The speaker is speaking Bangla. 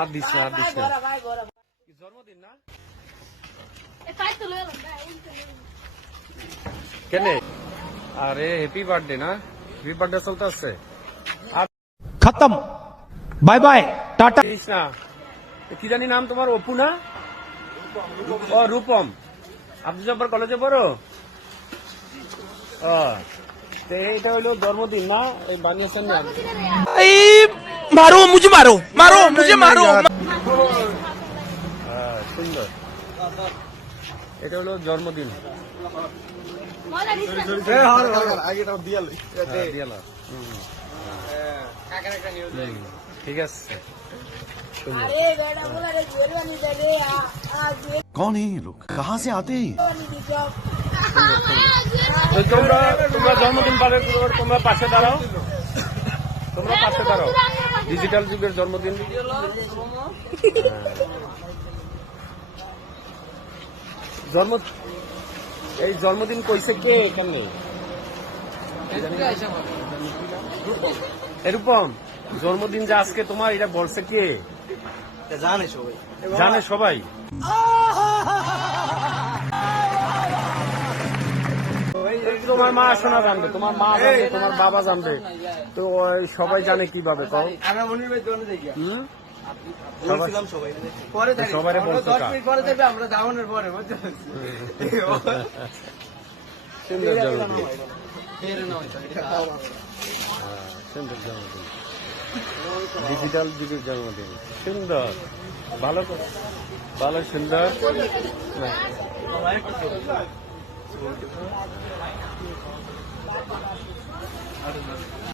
আর দিস না, আর দিস না। কি জন্মদিন না? কেনে? আরে হ্যাপি বার্থডে না? হ্যাপি বার্থডে চলতে আছে। আর खत्म बाय बाय टाटा দিস না। কি জানি নাম তোমার? অপু না? ও রূপম। আব্দুল জব্বার কলেজে পড়ো? ও, তো এটা হলো জন্মদিন না? এই বানিয়েছেন না? मारो मुझे मारो मारो मुझे मारो সুন্দর। এটা হলো জন্মদিন। দিয়ালা। ঠিক আছে। कौन है ये लोग कहाँ से आते हैं তো তোমরা তোমরা জন্মদিন পালন করো, তোমরা পাশে দাঁড়াও, তোমরা পাশে দাঁড়াও। ডিজিটাল যুগের জন্মদিন। জন্ম এই জন্মদিন কইছে কে এখানে? এরকম জন্মদিন যে আজকে তোমার, এটা বলছে কে? জানে সবাই। জানে সবাই। তোমার মা শোনা জানবে, তোমার মা জানবে, তোমার বাবা জানবে, তো সবাই জানে কিভাবে কও? আমরা মনির ভাই দোকানে যাই গিয়া। বলছিলাম সবাই পরে দেখি। সবারে বলছো 10 কা? মিনিট পরে যাবে, আমরা যাওয়ানোর পরে বুঝছো? সুন্দর জন্মদিন। ফের না হইতো এটা। সুন্দর জন্মদিন, ডিজিটাল যুগের জন্মদিন। সুন্দর, ভালো ভালো সুন্দর। না।